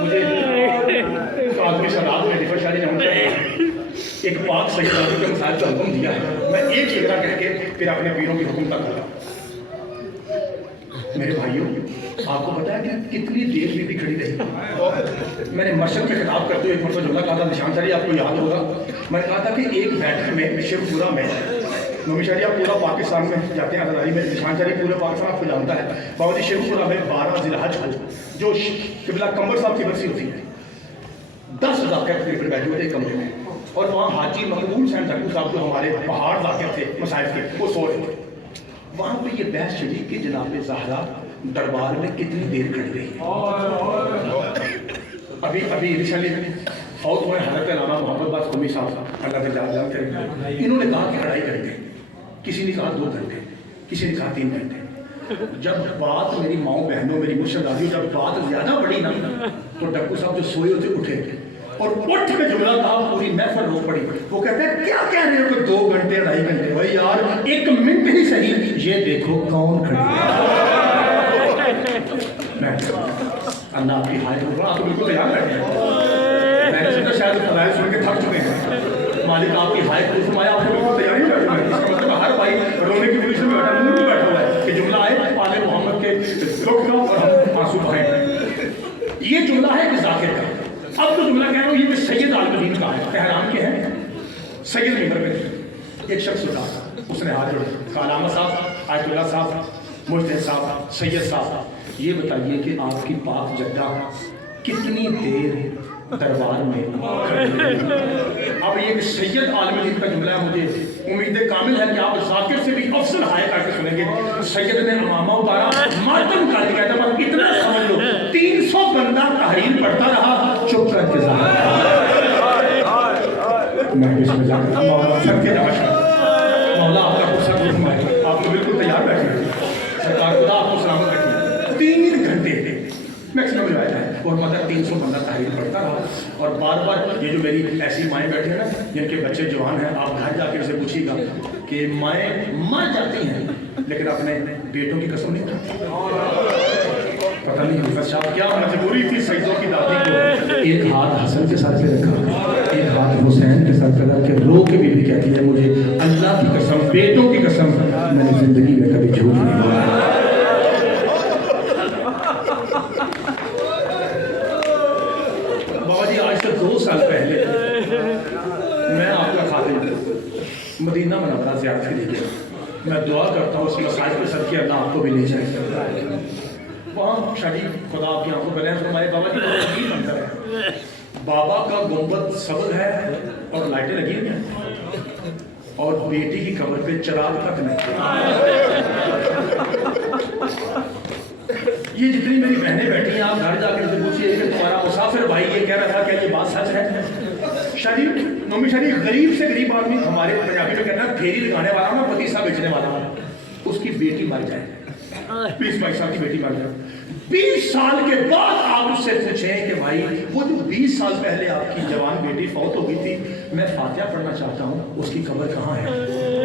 مجھے آدمی شراب میں ریفر شادی نہیں ہونا ایک پاک صحیح طرح کے مسائل کا حکم دیا ہے. میں ایک شکرہ کہہ کے پھر اپنے پیروں کی حکم تک کرتا. میرے بھائیوں آپ کو پتا ہے کہ کتنی دیر بی بی کھڑی رہی. میں نے مرشد کے خطاب کرتے ہوئے ایک مرتبہ جملہ کہا تھا, نشان شریف آپ کو یاد ہوگا. میں نے کہا تھا کہ ایک بیٹھک میں شیخ پورہ میں نومی شریف پورا پاکستان میں جاتے ہیں عزاداری میں, نشان شریف پورے پاکستان آپ کو جانتا ہے. بابا جی شیخ پورہ میں 12 ذی الحج کو جو قبلہ قمر صاحب کی برسی ہوتی ہے 10 ذاکر تقریباً بیٹھے ہوئے تھے کمرے میں, اور وہاں حاجی مقبول حسین ٹھکو صاحب جو ہمارے پہاڑ ذاکر تھے مسائل کے, وہ سو رہے تھے. وہاں پہ یہ بحث چلی کہ جناب زہرا دربار میں کتنی دیر کھڑی رہی ہے. ابھی ریسنٹلی فوت ہوئے حضرت علامہ محمد باز قومی صاحب اللہ کے جان کریں, انہوں نے کہا کہ لڑائی کریں گے. کسی نے کہا 2 گھنٹے, کسی نے کہا 3 گھنٹے. جب بات میری ماؤں بہنوں میری مرشد دادیوں جب بات زیادہ بڑی نا تو ڈکو صاحب جو سوئے ہوتے اٹھے اور اٹھ کے جملہ کہا, پوری محفل رو پڑی. وہ کہتے ہیں کیا کہہ رہے ہو کہ 2 گھنٹے 2.5 گھنٹے. بھائی یار 1 منٹ ہی صحیح, یہ دیکھو کون کھڑی ہے. اللہ آپ کی حاجت ہوگا, آپ کو بالکل تیار بیٹھے ہیں. میں نے سمجھا شاید فضائل سن کے تھک چکے ہیں. مالک آپ کی حاجت کو فرمایا, آپ کو بالکل تیار ہی بیٹھے ہیں. اس کا مطلب ہر بھائی رونے کی پوزیشن میں بیٹھا نہیں بیٹھا ہوا ہے کہ جملہ آئے آل محمد کے دکھ کا اور ہم آنسو بہائیں. یہ جملہ ہے کہ ذاکر کا. اب تو جملہ کہہ رہا ہوں یہ کہ سید عالمدین کا ہے, احرام کے ہیں. سید ممبر پہ ایک شخص اٹھا, اس نے ہاتھ جوڑا, علامہ صاحب, آیت اللہ صاحب, مجتہد صاحب, سید صاحب, یہ بتائیے کہ آپ کی پاک جدہ کتنی دیر دربار میں کھڑی رہی. اب یہ کہ سید عالمدین کا جملہ ہے, مجھے امید کامل ہے کہ آپ ذاکر سے بھی افضل ہائے کر کے سنیں گے. سید نے امامہ اتارا, ماتم کر دیا تھا, بس اتنا سمجھ لو 300 بندہ تحریر پڑھتا رہا, چپ کر کے میں بسم اللہ کرتا ہوں. مولا سب کے نمشق, مولا آپ کا غصہ دور فرمائے. آپ کو بالکل تیار بیٹھے ہیں, سرکار خدا آپ کو سلامت رکھے. 3 گھنٹے میکسیمم روایت ہے, اور مطلب 300 بندہ تحریر پڑھتا رہا. اور بار بار یہ جو میری ایسی مائیں بیٹھی ہیں نا جن کے بچے جوان ہیں, آپ گھر جا کے اسے پوچھیے گا کہ مائیں مر جاتی ہیں لیکن اپنے بیٹوں کی قسم نہیں کھاتی. پتہ نہیں حفظ صاحب کیا مجبوری تھی سجدوں کی دادی کو ایک ہاتھ حسن کے ساتھ پہ رکھا, ایک ہاتھ حسین کے ساتھ پہ رکھ کے رو کے بھی کہتی ہے مجھے اللہ کی قسم, بیٹوں کی قسم, میں نے زندگی میں کبھی جھوٹ نہیں بولا. بابا جی آج سے 2 سال پہلے میں آپ کا خادم مدینہ منورہ زیارت کے لیے گیا. میں دعا کرتا ہوں اس مسائل کے ساتھ کہ اللہ آپ کو بھی لے جائے. وہاں شریف خدا آپ کی آنکھوں پہلے ہمارے بابا جی بہت عجیب منظر ہے. بابا کا گنبد سبز ہے اور لائٹیں لگی ہوئی ہیں, اور بیٹی کی قبر پہ چراغ تک نہیں. یہ جتنی میری بہنیں بیٹھی ہیں, آپ گھر جا کے ان سے پوچھیے کہ تمہارا مسافر بھائی یہ کہہ رہا تھا کہ یہ بات سچ ہے. شریف نومی شریف غریب سے غریب آدمی, ہمارے پنجابی میں کہنا پھیری لگانے والا نا, پتیسا بیچنے والا, اس کی بیٹی مر جائے, 20-22 سال کی بیٹی مر جائے. 20 سال کے بعد آپ اس سے پوچھیں کہ بھائی وہ جو 20 سال پہلے آپ کی جوان بیٹی فوت ہو گئی تھی, میں فاتحہ پڑھنا چاہتا ہوں, اس کی قبر کہاں ہے؟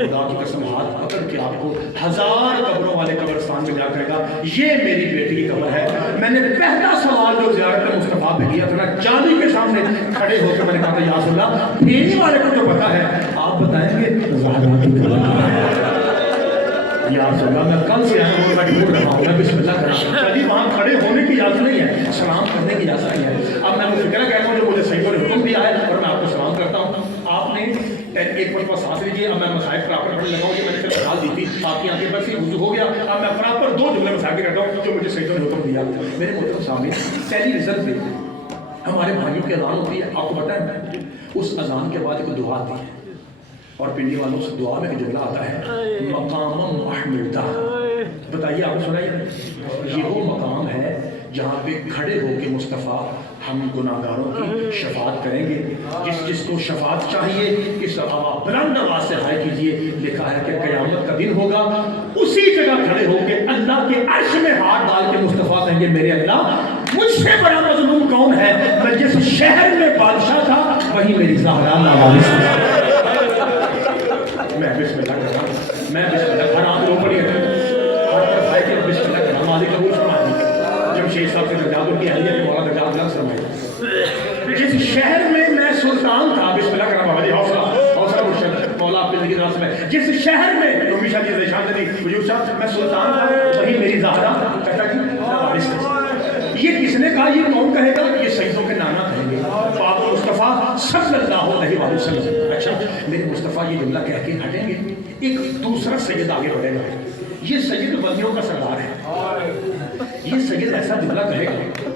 خدا کی قسم ہاتھ پکڑ کے آپ کو 1000 قبروں والے قبرستان میں جا کر گا یہ میری بیٹی کی قبر ہے. میں نے پہلا سوال جو زیارت مصطفیٰ پہ کیا تھا نا, جالی کے سامنے کھڑے ہو کے میں نے کہا تھا یا رسول اللہ پھیری والے کو تو پتا ہے, آپ بتائیں گے زہرا کی قبر کہاں ہے؟ یا رسول اللہ میں کل سے آیا ہوں, میں ڈھونڈ رہا ہوں, میں بسم اللہ کر رہا ہوں. چلیے وہاں کھڑے ہونے کی اجازت نہیں ہے, سلام کرنے کی اجازت نہیں ہے. اب میں وہ فکر کہتا ہوں جو مجھے صحیح پر حکم دیا ہے, اور میں آپ کو سلام کرتا ہوں. آپ نے ایک مرتبہ سانس لیجیے. اب میں مسائل پراپر پڑھنے لگا ہوں, یہ میں نے پھر خیال دی تھی, آپ کی آنکھیں بس وضو ہو گیا. اب میں پراپر 2 جملے مسائل کرتا ہوں جو مجھے صحیح پر حکم دیا. میرے محترم سامنے ٹیلی ویژن پہ ہمارے بھائیوں کی اذان ہوتی ہے, آپ کو پتہ ہے اس اذان کے بعد ایک دعا آتی ہے, اور پنڈی والوں سے دعا میں جملہ آتا ہے مقام محمودہ. بتائیے آپ نے سنا یہ وہ مقام ہے جہاں پہ کھڑے ہو کے مصطفیٰ ہم گناہگاروں کی شفاعت کریں گے. جس کو شفاعت چاہیے اس بلند آواز سے ہائے کیجیے. لکھا ہے کہ قیامت کا دن ہوگا, اسی جگہ کھڑے ہو کے اللہ کے عرش میں ہاتھ ڈال کے مصطفیٰ کہیں گے میرے اللہ مجھ سے بڑا مظلوم کون ہے؟ میں جس شہر میں بادشاہ تھا وہی میری زہرا ناوارث ہے. میں بسم اللہ کر رہا ہوں, میں بسم اللہ ہر آپ لوگ پڑھیے, ہر طرف آئے کہ بسم اللہ کر رہا ہوں. مالک قبول فرمائیے. جمشید صاحب کے درجات ان کی اہلیت کے مولا درجات بلند فرمائے. جس شہر میں میں سلطان تھا, بسم اللہ کرنا بابا جی, حوصلہ مرشد مولا آپ کی زندگی راست میں, جس شہر میں نومی شاہ جی نشان دے وجود صاحب میں سلطان تھا, وہی میری زہرا چچا جی وارث تھے. یہ کس نے کہا, یہ کون کہے گا؟ یہ سیدوں کے نانا کہیں گے, پاک مصطفیٰ صلی اللہ علیہ وسلم. اچھا میرے مصطفیٰ یہ جملہ کہہ کے ہٹیں گے, ایک دوسرا سید آگے بڑھے گا. یہ سید بندیوں کا سردار ہے. یہ سید ایسا جملہ کہے گا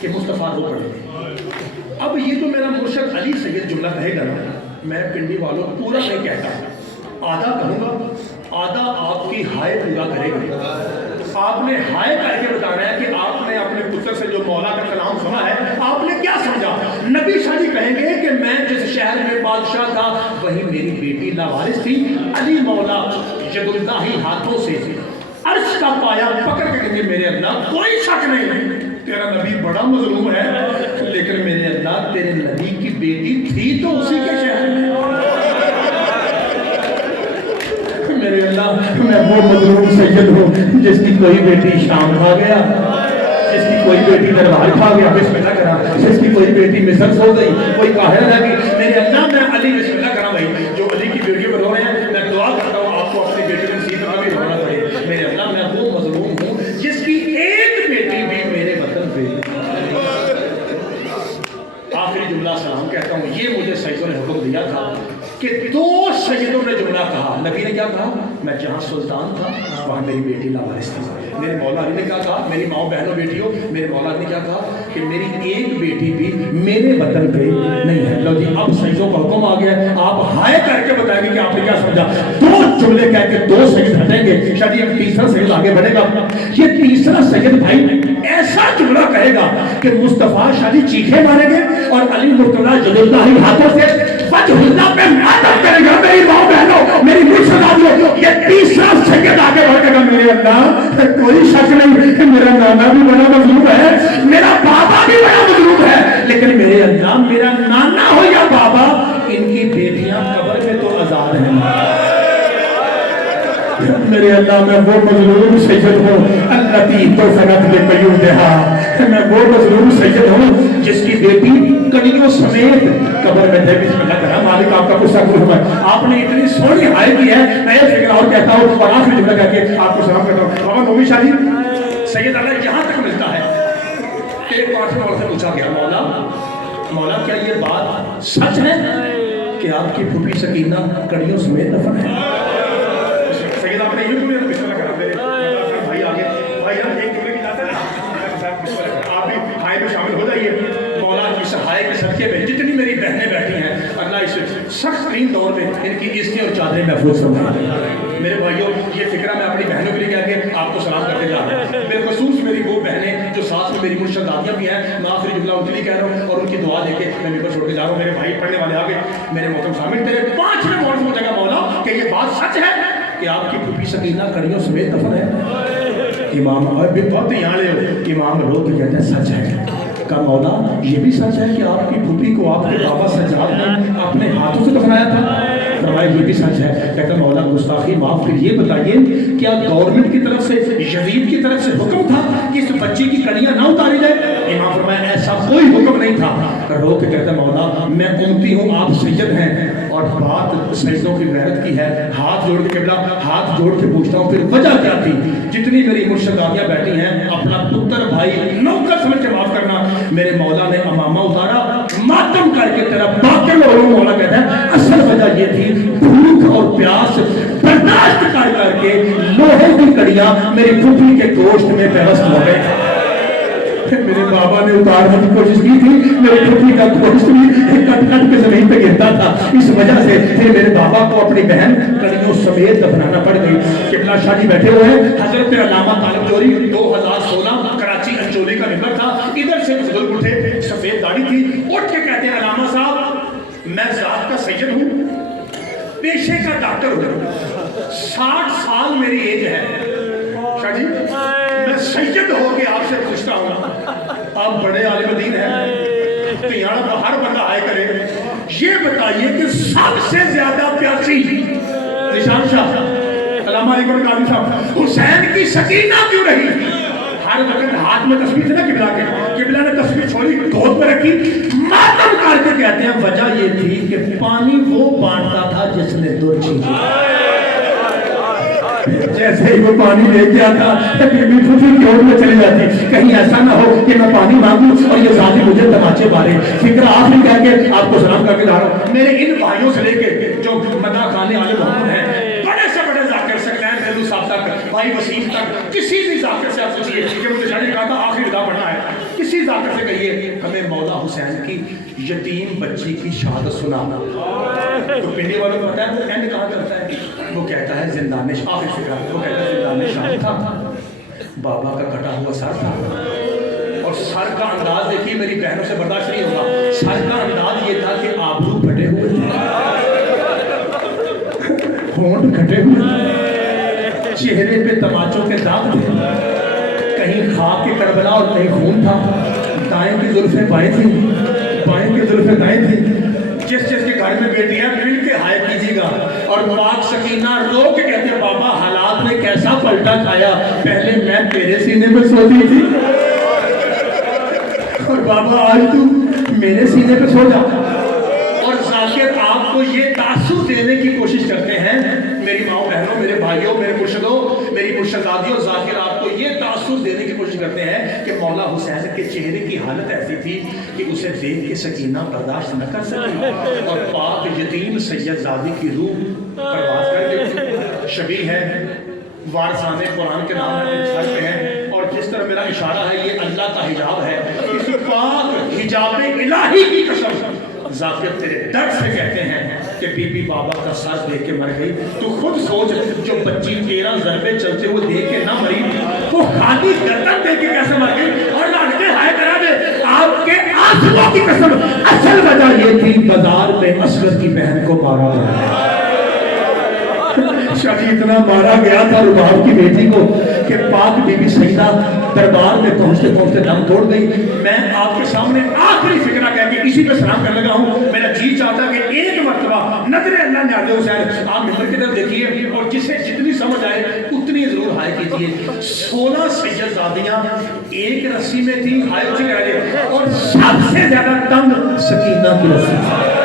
کہ مصطفیٰ رو پڑے گے. اب یہ جو میرا مرشد علی سید جملہ کہے گا نا, میں پنڈی والوں پورا نہیں کہتا, آدھا کہوں گا, آدھا آپ کی ہائے پورا کرے گا. آپ نے ہائے کر کے بتانا ہے کہ آپ نے اپنے پتر سے جو مولا کا کلام سنا ہے آپ نے کیا سمجھا. نبی شاہ جی کہیں گے کہ میں جس شہر میں بادشاہ تھا وہی میری بیٹی لاوارث تھی. علی مولا ید اللہ ہاتھوں سے عرش کا پایا پکڑ کے کہیں گے میرے اللہ کوئی شک نہیں, تیرا نبی بڑا مظلوم ہے, لیکن میرے اللہ تیرے نبی کی بیٹی تھی تو اسی کے شہر میں. میرے اللہ میں وہ مظلوم سید ہوں جس کی کوئی بیٹی شام کھا گیا, جس کی کوئی بیٹی دربار کھا گیا, بسم اللہ کرا, جس کی کوئی بیٹی مصر سو گئی, کوئی قاہرہ رہ گئی. میرے اللہ میں علی, بسم اللہ کرا بھائی, جو علی کی بیٹیوں پر رو رہے ہیں میں دعا کرتا ہوں آپ کو اپنی بیٹی میں نصیب نہ بھی رونا پڑے. میرے اللہ میں وہ مظلوم ہوں جس کی ایک بیٹی بھی میرے وطن پہ. آخری جملہ سلام کہتا ہوں, یہ مجھے سیدوں نے حکم دیا تھا کہ دو سیدوں نے جملہ کہا. نبی نے کیا کہا, میں جہاں سلطان تھا وہاں میری بیٹی لاوارث تھی. میرے مولا علی نے کیا کہا, میری ماؤں بہنوں بیٹیوں, میرے مولا علی نے کیا کہا کہ میری ایک بیٹی بھی میرے وطن پہ نہیں ہے. لو جی اب سیدوں کا حکم آ گیا, آپ ہائے کر کے بتائیں گے کہ آپ نے کیا سمجھا. دو جملے کہہ کے دو سید ہٹیں گے, شاید اب تیسرا سید آگے بڑھے گا. یہ تیسرا سید بھائی ایسا جملہ کہے گا کہ مصطفیٰ شاہ جی چیخے ماریں گے اور علی مرتضیٰ جد اللہ ہاتھوں سے وجہ اللہ پہ ماتم کرے گا. میری ماں بہنوں, میری مرشدوں, یہ تیسرا سید آگے بڑھے گا. میرے اللہ کوئی شک نہیں کہ میرا نانا بھی بڑا مظلوم ہے, میرا بابا بھی بڑا مظلوم ہے, لیکن میرے اللہ میرا نانا ہو یا بابا, ان کی بیٹیاں قبر میں تو آزاد ہیں. میرے اللہ میں وہ مظلوم سید ہوں اللتی تو فنت میں قیوم دہا, میں وہ مظلوم سید ہوں جس کی بیٹی کڑیوں سمیت قبر میں تھے. بسم اللہ کرا مالک آپ کا غصہ قبول ہوا. آپ نے اتنی سونی ہائے کی ہے, میں ایک فکر اور کہتا ہوں اور آخری جملہ کہہ کے آپ کو سلام کرتا ہوں. بابا نومی شاہ جی سید اللہ یہاں تک ملتا ہے کہ ایک بات اور سے پوچھا گیا, مولا کیا یہ بات سچ ہے کہ آپ کی پھوپھی سکینہ کڑیوں سمیت دفن ہے؟ سید آپ نے یہ جملے بسم اللہ کرا, میرے بھائی آگے بھائی آپ ایک جملے کی جاتا ہے, آپ بھی ہائے میں شامل ہو جائیے. مولا اس ہائے کے صدقے میں جتنی میری بہنیں بیٹھی ہیں اللہ اس سخت ترین دور میں ان کی عزتیں اور چادریں محفوظ فرمائے. میرے بھائیوں یہ فکرہ میں اپنی بہنوں کے لیے کہہ کے آپ کو سلام کرتے جا رہا ہوں. بالخصوص میری وہ بہنیں جو ساتھ میں میری مرشد دادیاں بھی ہیں, میں آخری جملہ ان کے لیے کہہ رہا ہوں اور ان کی دعا دے کے میں ممبر چھوڑ کے جا رہا ہوں. میرے بھائی پڑھنے والے آگے, میرے محترم سامنے تیرے 5ویں مورد پوچھے گا مولا کہ یہ بات سچ ہے کہ آپ کی پھوپھی سکینہ کڑیوں سمیت دفن ہے؟ امام بہت یہاں لے ہو, امام رو کے کہتے ہیں سچ ہے. کا مولا یہ بھی سچ ہے کہ آپ کی پھوپھی کو آپ کے بابا سجاد نے اپنے ہاتھوں سے دفنایا تھا؟ فرمایا یہ بھی سچ ہے. کہتا مولا گستاخی معاف کر, یہ بتائیے کیا گورنمنٹ کی طرف سے یزید کی طرف سے حکم تھا کہ اس بچی کی کڑیاں نہ اتاری جائے؟ امام فرمایا ایسا کوئی حکم نہیں تھا. رو کے کہتا مولا میں امتی ہوں, آپ سید ہیں اور بات سجدوں کی غیرت کی ہے. ہاتھ جوڑ کے قبلہ ہاتھ جوڑ کے پوچھتا ہوں پھر وجہ کیا تھی؟ جتنی میری مرشدانیاں بیٹھی ہیں اپنا پتر بھائی نوکر سمجھ کے معاف کرنا. میرے مولا نے امامہ اتارا ماتم کر کے تیرا باطل اور مولا کہتا ہے اصل وجہ یہ تھی بھوک اور پیاس برداشت کر کے لوہے کی کڑیاں میری پھوپھی کے گوشت میں پیوست ہو گئے. میرے بابا نے اتارنے کی کوشش کی تھی, میری پھوپھی کا گوشت بھی کٹ کٹ کے زمین پہ گرتا تھا. اس وجہ سے پھر میرے بابا کو اپنی بہن کڑیوں سمیت دفنانا پڑ گئی. قبلہ شاہ جی بیٹھے ہوئے ہیں, حضرت علامہ طالب جوری 2016 کراچی انچولی کا ممبر تھا. ادھر سے بزرگ اٹھے, سفید داڑھی تھی, اٹھ کے کہتے ہیں علامہ صاحب میں ذات کا سید ہوں, پیشے کا ڈاکٹر ہوں, 60 سال میری ایج ہے. شاہ جی میں سید ہو کے آپ سے پوچھتا ہوں, آپ بڑے عالم دین ہیں تو یہاں تو ہر بندہ آئے کرے, یہ بتائیے کہ سب سے زیادہ پیاسی نشان شاہ علامہ علی گڑھ قادری صاحب حسین کی سکینہ کیوں رہی؟ ہر وقت ہاتھ میں تسبیح تھی نا قبلہ کے، قبلہ نے تسبیح چھوڑی دھوت میں رکھی، ماتم کر کے کہتے ہیں وجہ یہ تھی کہ پانی وہ بانٹتا تھا جس نے دو چھینی، جیسے ہی وہ پانی لے کے آتا بیوی پھوپھی کی اور میں چلی جاتی، کہیں ایسا نہ ہو کہ میں پانی مانگوں اور یہ ذاتی مجھے تماچے مارے۔ فکر آخری کہہ کے آپ کو سلام کر کے جا رہا ہوں، میرے ان بھائیوں سے لے کے جو مداح خانے والے محمد ہیں، بڑے سے بڑے ذاکر سکلین بھیلو صاحب تک، بھائی وسیم تک، کسی بھی ذاکر سے آپ پوچھئے کہ مجھے شاید کہا تھا آخری ودا پڑھنا ہے، کسی ذاکر سے کہیے ہمیں مولا حسین کی یتیم بچی کی شہادت سنانا، تو پنڈی والوں کو پتا ہے وہ اینڈ کہاں کرتا ہے، وہ کہتا ہے زندان شام، آخر فکر وہ کہتا ہے زندان شام تھا، بابا کا کٹا ہوا سر تھا، اور سر کا انداز دیکھیے میری بہنوں سے برداشت نہیں ہوگا، سر کا انداز یہ تھا کہ آبرو پھٹے ہوئے تھے، ہونٹ کھٹے ہوئے تھے، چہرے پہ تماچوں کے داغ تھے، کہیں خاک کے کربلا اور کہیں خون تھا، دائیں کی زلفیں بائیں تھیں، بائیں کی زلفیں دائیں تھیں، جس جس کے گھر میں بیٹیاں مل کے ہائے کیجیے گا، اور پاک سکینہ رو کے کہتے ہیں بابا حالات نے کیسا پلٹا کھایا، پہلے میں تیرے سینے پہ سوتی تھی اور بابا آج تو میرے سینے پہ سو جا، اور ذاکر آپ کو یہ تاثر دینے کی کوشش کرتے ہیں، میری ماں بہنوں، میرے بھائیوں، میرے مرشدوں، میری مرشدادیوں، ذاکر آپ کو یہ تاثر دینے کی کوشش کرتے ہیں کہ مولا حسین کے چہرے کی حالت ایسی تھی کہ اسے دیکھ کے سکینہ برداشت نہ کر سکی، اور پاک یتیم سید زادی کی روح پرواز کر گئی، شبیہ ہے، وارثان قرآن کے نام سر پہ ہیں، اور جس طرح میرا اشارہ ہے یہ اللہ کا حجاب ہے، اس پاک حجاب الہی کی قسم ذاکر تیرے درد سے کہتے ہیں کہ بی بی بابا کا سر دے کے مر گئی، تو خود سوچ جو بچی 13 ضربے چلتے ہوئے دے کے نہ مری وہ خالی گردن دے کے کیسے مر گئی، اور لڑکے ہائے کرا دے آپ کے آنسوؤں کی قسم، اصل وجہ یہ تھی بازار میں اصغر کی بہن کو مارا گیا، شاید اتنا مارا گیا تھا رباب کی بیٹی کو کہ پاک بی بی سیدہ دربار میں پہنچتے پہنچتے دم توڑ گئی۔ میں آپ کے سامنے آخری فکرہ کہہ کے اسی پہ سلام کرنے لگا ہوں، میرا جی چاہتا کہ ایک مرتبہ نظر اللہ نیاز حسین آپ ممبر کی طرف دیکھیے، اور جسے جتنی سمجھ آئے اتنی ضرور ہائے کیجیے۔ 16 سید زادیاں ایک رسی میں تھی، ہائے اچھی کہہ لیں، اور سب سے زیادہ تنگ سکینہ کی رسی تھی،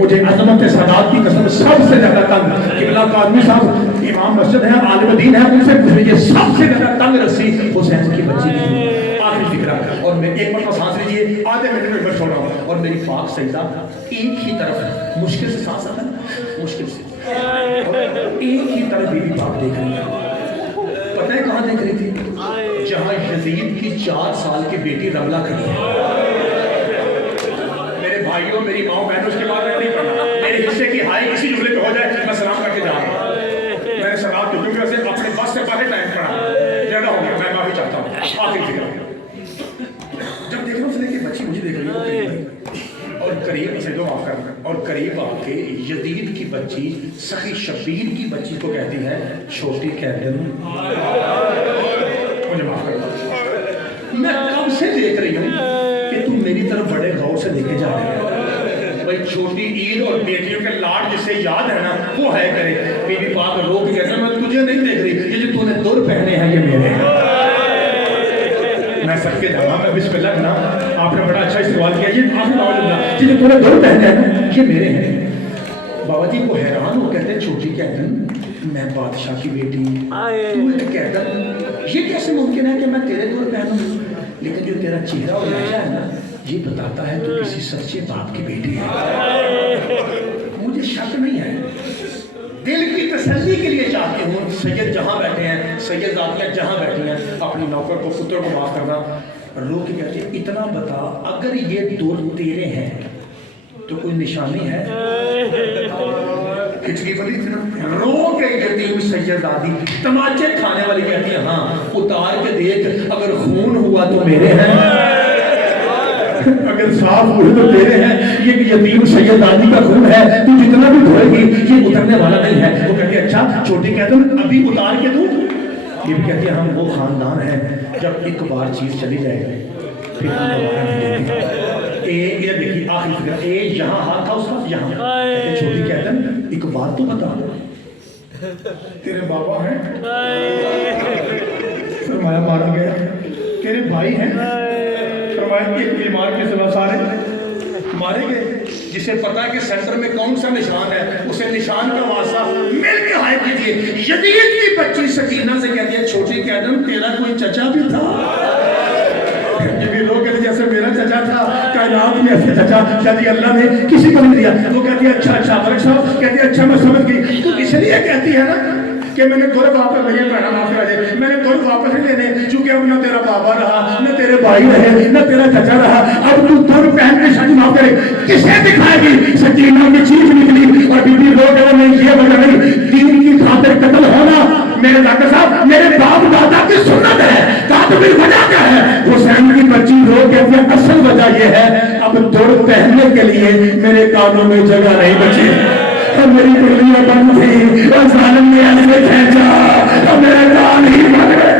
مجھے عظمت سادات کی قسم سب سے زیادہ تنگ، قبلہ قادمی صاحب امام مسجد ہیں، عالم دین ہیں، ان سے پوچھئے سب سے زیادہ تنگ رسی حسین کی بچی کی، آخری فکرہ، اور میں ایک مرتبہ سانس لیجئے، آدھے منٹ میں چھوڑ رہا ہوں، اور میری پاک سیدہ ایک ہی طرف مشکل سے سانس آتا ہے، مشکل سے، اور ایک ہی طرف بی بی پاک دیکھ رہی ہے، پتہ ہے کہاں دیکھ رہی تھی؟ جہاں یزید کی 4 سال کی بیٹی رملہ کھڑی ہے۔ بھائیوں میری ماں بہنوں، اس کے بعد میں نہیں پڑھا، میرے حصے کی ہائی اسی جملے پہ ہو جائے میں سلام کر کے جا رہا ہوں، میں نے سلام کیوں کہ ویسے اپنے بس سے باہر ٹائم پڑھا زیادہ ہو گیا، میں معافی چاہتا ہوں، آخری فکر جب دیکھ رہا ہوں کہ بچی مجھے دیکھ رہی ہے اور قریب سے دو معاف کرنا، اور قریب آ کے یزید کی بچی سخی شبیر کی بچی کو کہتی ہے چھوٹی قیدن، مجھے معاف کرنا، میں کب سے دیکھ رہی ہوں کہ تم میری طرف بڑے غور سے دیکھے جا رہے ہیں، بھائی چھوٹی عید اور بیٹیوں کے لاڈ جسے یاد ہے نا وہ ہے کرے، بی بی پاک رو کے کہتے ہیں میں تجھے نہیں دیکھ رہی، یہ جو تو نے دور پہنے ہیں یہ میرے ہیں، میں سب کے جانا، میں بسم اللہ کرنا، آپ نے بڑا اچھا استعمال کیا، یہ آخری بابا جملہ یہ جو تو نے دور پہنے ہیں یہ میرے ہیں۔ بابا جی کو حیران ہو کہتے ہیں چھوٹی قیدن میں بادشاہ کی بیٹی، تو ایک قیدن یہ کیسے ممکن ہے کہ میں تیرے دور پہنوں، لیکن جو تیرا چہرہ اور لہجہ ہے نا یہ بتاتا ہے تو کسی سچے باپ کی بیٹی ہے، مجھے شک نہیں ہے، دل کی تسلی کے لیے چاہتی ہوں سید جہاں بیٹھے ہیں، سید زادیاں جہاں بیٹھی ہیں، اپنی نوکر کو پتر کو معاف کرنا، رو کے کہتے ہیں اتنا بتا اگر یہ دور تیرے ہیں تو کوئی نشانی ہے، کھچڑی بنی تھی نا، رو کے یتیم سید زادی تماچے کھانے والی کہتی ہیں ہاں اتار کے دیکھ اگر خون ہوا تو میرے ہیں، اگر صاف ہوئے تو تیرے ہیں، یہ یتیم سید زادی کا خون ہے، تو جتنا بھی دھوئے گی یہ اترنے والا نہیں ہے۔ وہ کہتی ہے اچھا چھوٹی کہتے ہیں ابھی اتار کے دوں، یہ بھی کہتی ہے ہم وہ خاندان ہیں جب ایک بار چیز چلی جائے پھر ہم دوبارہ نہیں دیتے، یہ دیکھیے آخری فکر، یہاں ہاتھ تھا اس کا یہاں، کہتے چھوٹی کہتے ہیں ایک بات تو بتا تیرے بابا ہیں، فرمایا مارا گیا تیرے بھائی ہیں، فرمایا ایک بیمار کے سوا سارے مارے گئے. جسے پتا کہ سینٹر میں کون سا نشان ہے اسے نشان کا واسطہ مل کے ہائے کیجئے. یزید کی بچی سکینہ سے کہتی ہے چھوٹی قیدم تیرا کوئی چچا بھی تھا؟ یہ بھی لوگ کہتے جیسے میرا چچا تھا کائنات میں ایسے چچا شاید اللہ نے کسی کو نہیں دیا. وہ کہتی ہے اچھا فرق صاحب کہتی ہے اچھا میں سمجھ گئی تو اس لیے کہتی ہے نا کہ میں نے گھر واپس نہیں پڑھا معاف کر دے میں نے گھر واپس نہیں لینے چونکہ اب نہ تیرا بابا رہا نہ تیرے بھائی رہے نہ تیرا چچا رہا اب تو گھر پہن کے شادی معاف کرے کسے دکھائے گی؟ سکینہ کی چیخ نکلی اور بی بی رو کہ نہیں یہ وجہ نہیں دین کی خاطر قتل ہونا میرے ڈاکٹر صاحب میرے باپ دادا کی سنت ہے. کہا تو پھر وجہ کیا ہے؟ حسین کی بچی رو کہتی ہے اصل وجہ یہ ہے اب دور پہننے کے لیے میرے کانوں میں جگہ نہیں بچی اور میری پہلیاں بند تھی اور ظالم نے ایسے کھینچا اور میرے کان ہی بن گئے.